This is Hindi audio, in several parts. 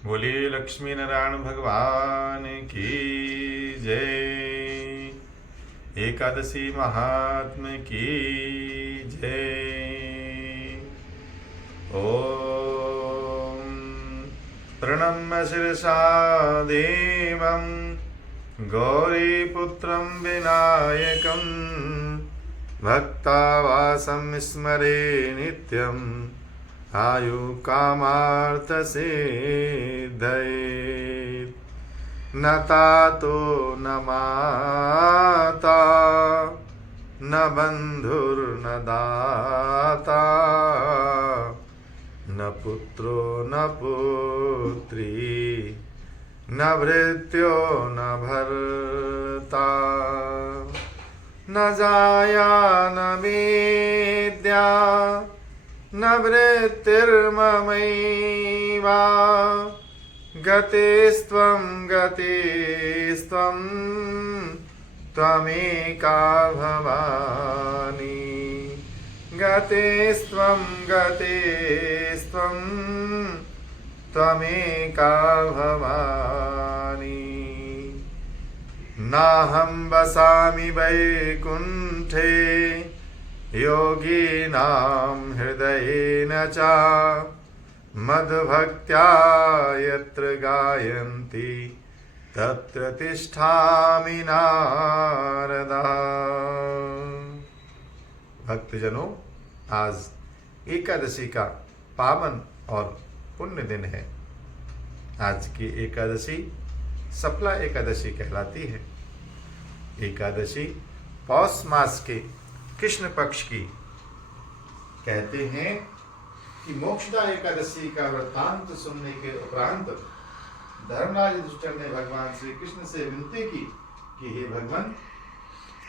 बोलिए लक्ष्मी नारायण भगवान की जय। एकादशी महात्म की जय। ओम प्रणम्य शिरसा देवं गौरीपुत्रं विनायकं भक्तावासं स्मरे नित्यम् आयु कामार्थ सिद्धये। न तातो न माता न बंधुर्न दाता न पुत्रो न पुत्री न भृत्यो न भर्ता न जाया न विद्या न वृत्तिर्ममैवा गतिस्त्वं गतिस्त्वं त्वमेका भवानी गतिस्त्वं गतिस्त्वं त्वमेका भवानी। नाहं वसामि वैकुण्ठे योगिनां हृदयेन च मद्भक्त्या यत्र गायन्ति तत्र तिष्ठामि नारदा। भक्तजनों, आज एकादशी का पावन और पुण्य दिन है। आज की एकादशी सफला एकादशी कहलाती है। एकादशी पौष मास के कृष्ण पक्ष की कहते हैं कि मोक्षदा एकादशी का वृत्तांत सुनने के उपरांत धर्मराज युधिष्ठिर ने भगवान श्री कृष्ण से विनती की कि हे भगवान,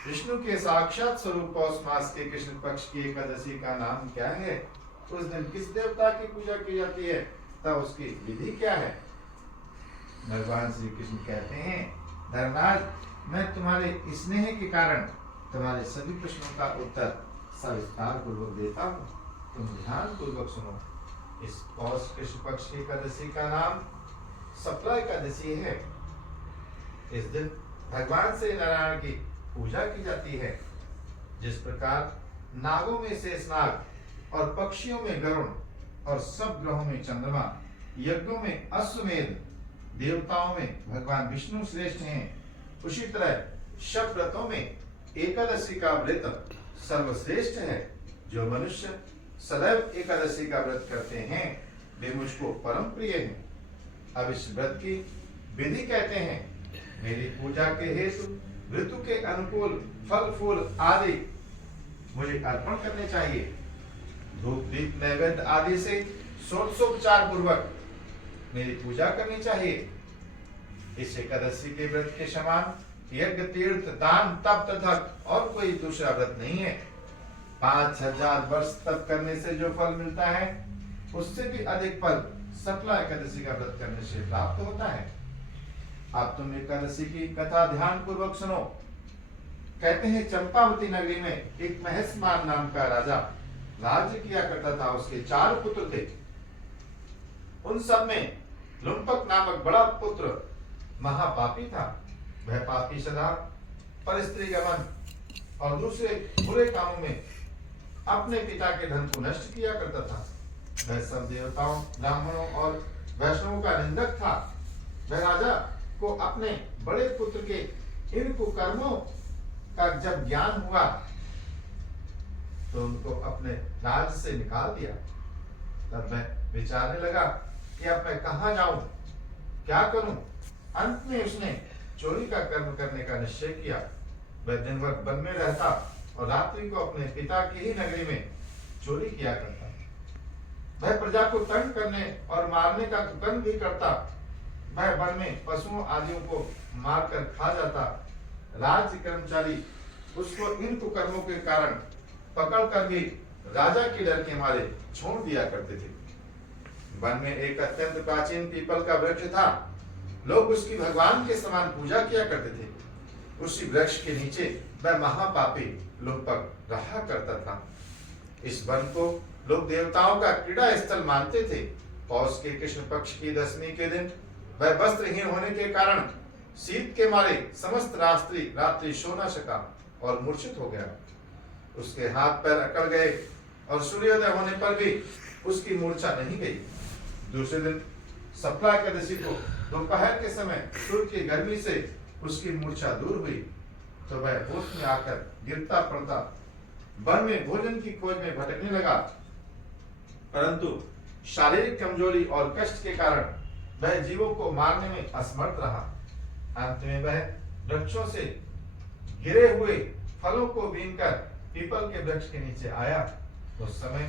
विष्णु के साक्षात स्वरूप पौष मास के कृष्ण पक्ष की एकादशी का नाम क्या है, उस दिन किस देवता की पूजा की जाती है, तब उसकी विधि क्या है। भगवान श्री कृष्ण कहते हैं, धर्मराज, मैं तुम्हारे स्नेह के कारण तुम्हारे सभी प्रश्नों का उत्तर सविस्तार पूर्वक देता हूँ, तुम ध्यान पूर्वक सुनो। इस पौष कृष्ण पक्ष की एकादशी का नाम सफला एकादशी है। इस दिन भगवान श्री नारायण की पूजा की जाती है। जिस प्रकार नागों में शेषनाग और पक्षियों में गरुण और सब ग्रहों में चंद्रमा, यज्ञों में अश्वमेध, देवताओं में भगवान विष्णु श्रेष्ठ हैं, उसी तरह सब व्रतों में एकादशी का व्रत सर्वश्रेष्ठ है। जो मनुष्य सदैव एकादशी का व्रत करते हैं वे मुझको परम प्रिय हैं। अब इस व्रत की विधि कहते हैं, मेरी पूजा के हेतु ऋतु के अनुकूल फल फूल आदि मुझे अर्पण करने चाहिए। धूप दीप नैवेद्य आदि से षोडशोपचार पूर्वक मेरी पूजा करनी चाहिए। इस एकादशी के व्रत के समान यज्ञ, तीर्थ, दान, तप तथा और कोई दूसरा व्रत नहीं है। 5000 वर्ष तप करने से जो फल मिलता है उससे भी अधिक फल सफला एकादशी का व्रत करने से प्राप्त होता है। अब तुम एकादशी की कथा ध्यान पूर्वक सुनो। कहते हैं, चंपावती नगरी में एक महेशमान नाम का राजा राज्य किया करता था। उसके 4 पुत्र थे। उन सब में लुम्पक नामक बड़ा पुत्र महापापी था। वह पापी सदा परस्त्री गमन और दूसरे बुरे कामों में अपने पिता के धन को नष्ट किया करता था। वह सब देवताओं, ब्राह्मणों और वैष्णवों का निंदक था। वह राजा को अपने बड़े पुत्र के इन कुकर्मों का जब ज्ञान हुआ तो उनको अपने राज्य से निकाल दिया। तब मैं विचारने लगा कि अब मैं कहाँ जाऊं, क्या करूं। अंत में उसने चोरी का कर्म करने का निश्चय किया। वह दिन भर वन में रहता और रात्रि को अपने पिता की ही नगरी में चोरी किया करता। वह प्रजा को तंग करने और मारने का कुकर्म भी करता। वह वन में पशुओं आदियों को मारकर खा जाता। राज्य कर्मचारी उसको इन कुकर्मों के कारण पकड़कर भी राजा के डर के मारे छोड़ दिया करते थे। वन में एक अत्यंत प्राचीन पीपल का वृक्ष था। लोग उसकी भगवान के समान पूजा किया करते थे। उसी वृक्ष के नीचे वह महापापी लुम्पक रहा करता था। इस वन को लोग देवताओं का क्रीड़ा स्थल मानते थे पौष के कृष्ण पक्ष की दशमी के दिन वह वस्त्रहीन होने के कारण शीत के मारे समस्त रात्रि सो न सका और मूर्छित हो गया। उसके हाथ पैर अकड़ गए और सूर्योदय होने पर भी उसकी मूर्छा नहीं गई। दूसरे दिन सप्ला एकादशी को दोपहर के समय सूर्य की गर्मी से उसकी मूर्छा दूर हुई तो वह होश में आकर गिरता पड़ता वन में भोजन की खोज में भटकने लगा, परंतु शारीरिक कमजोरी और कष्ट के कारण वह जीवों को मारने में असमर्थ रहा। अंत में वह वृक्षों से गिरे हुए फलों को बीनकर पीपल के वृक्ष के नीचे आया। उस समय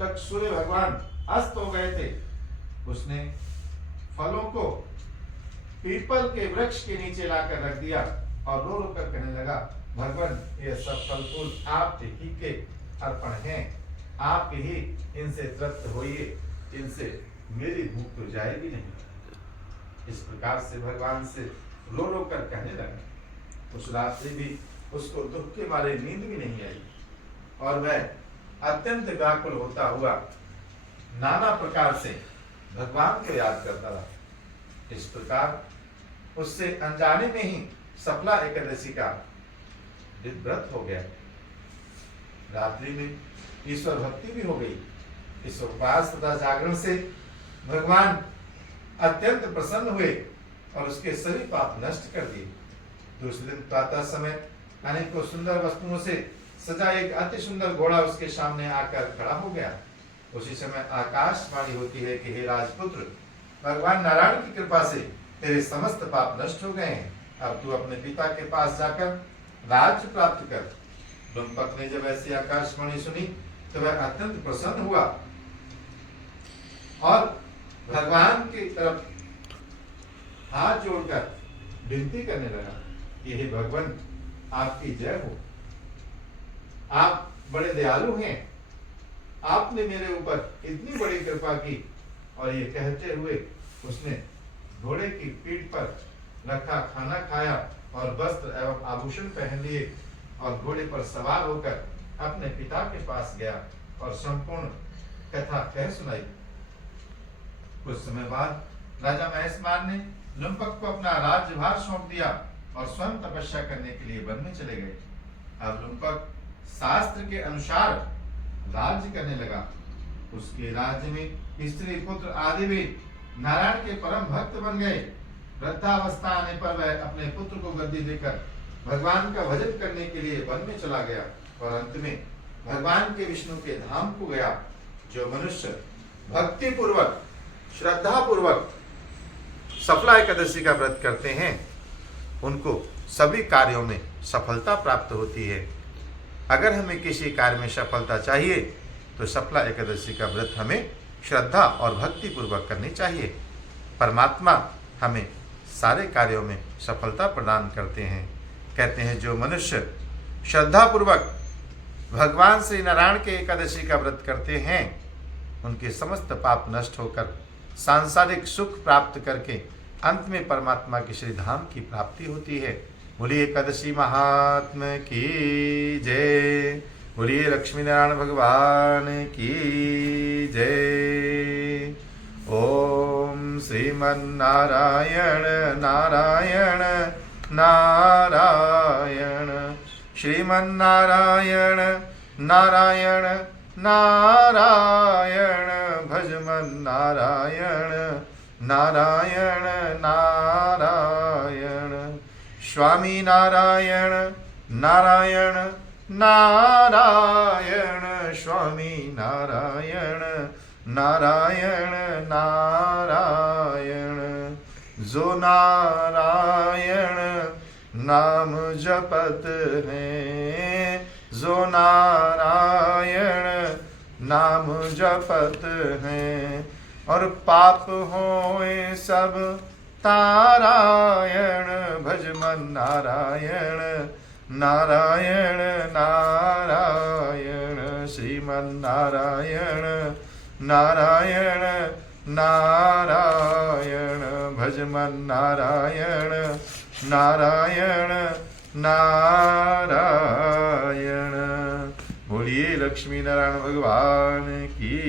तक सूर्य भगवान अस्त हो गए थे। उसने फलों को पीपल के वृक्ष के नीचे लाकर रख दिया और रो रो कर कहने लगा, भगवान ये सब फल फूल आप ही के अर्पण हैं, आप ही इनसे तृप्त होइए, इनसे मेरी भूख तो जाएगी नहीं। इस प्रकार से भगवान से रो रो कर कहने लगा। उस रात्रि भी उसको दुख के मारे नींद भी नहीं आई और वह अत्यंत व्याकुल होता हुआ नाना प्रकार से भगवान को याद करता रहा। इस प्रकार उससे अनजाने में ही सफला एकादशी का व्रत हो गया। रात्रि में ईश्वर भक्ति भी हो गई। इस उपवास तथा जागरण से भगवान अत्यंत प्रसन्न हुए और उसके सभी पाप नष्ट कर दिए। दूसरे दिन प्रातः समय अनेकों सुंदर वस्तुओं से सजा एक अति सुंदर घोड़ा उसके सामने आकर खड़ा हो गया। उसी समय आकाशवाणी होती है कि हे राजपुत्र, भगवान नारायण की कृपा से तेरे समस्त पाप नष्ट हो गए हैं। अब तू अपने पिता के पास जाकर राज्य प्राप्त कर। लुम्पक ने जब ऐसी आकाशवाणी सुनी तो वह अत्यंत प्रसन्न हुआ और भगवान की तरफ हाथ जोड़कर विनती करने लगा, हे भगवान, आपकी जय हो। आप बड़े दयालु हैं, आपने मेरे ऊपर इतनी बड़ी कृपा की। और ये कहते हुए उसने घोड़े की पीठ पर रखा खाना खाया और वस्त्र एवं आभूषण पहन लिए और घोड़े पर सवार होकर अपने पिता के पास गया और संपूर्ण कथा कह सुनाई। कुछ समय बाद राजा महेशमान ने लुम्पक को अपना राज्यभार सौंप दिया और स्वयं तपस्या करने के लिए वन में चले गए। अब लुम्पक शास्त्र के अनुसार राज्य करने लगा। उसके राज्य में स्त्री पुत्र आदि भी नारायण के परम भक्त बन गए। वृद्धावस्था आने पर वह अपने पुत्र को गद्दी देकर भगवान का भजन करने के लिए वन में चला गया और अंत में भगवान के विष्णु के धाम को गया। जो मनुष्य भक्ति पूर्वक श्रद्धा पूर्वक सफला एकादशी का व्रत करते हैं उनको सभी कार्यों में सफलता प्राप्त होती है। अगर हमें किसी कार्य में सफलता चाहिए तो सफला एकादशी का व्रत हमें श्रद्धा और भक्ति पूर्वक करनी चाहिए। परमात्मा हमें सारे कार्यों में सफलता प्रदान करते हैं। कहते हैं जो मनुष्य श्रद्धा पूर्वक भगवान श्री नारायण के एकादशी का व्रत करते हैं उनके समस्त पाप नष्ट होकर सांसारिक सुख प्राप्त करके अंत में परमात्मा की श्री धाम की प्राप्ति होती है। बोलिए एकादशी महात्मा की जय। बोलिए लक्ष्मी नारायण भगवान की जय। ओम श्रीमन्नारायण नारायण नारायण श्रीमन्नारायण नारायण नारायण भजमन नारायण नारायण नारायण स्वामी नारायण नारायण नारायण स्वामी नारायण नारायण नारायण। जो नारायण नाम जपत है, जो नारायण नाम जपत है और पाप होए सब तारायण भजमन नारायण नारायण नारायण श्रीमन नारायण नारायण नारायण भजमन नारायण नारायण नारायण। बोलिए लक्ष्मी नारायण भगवान की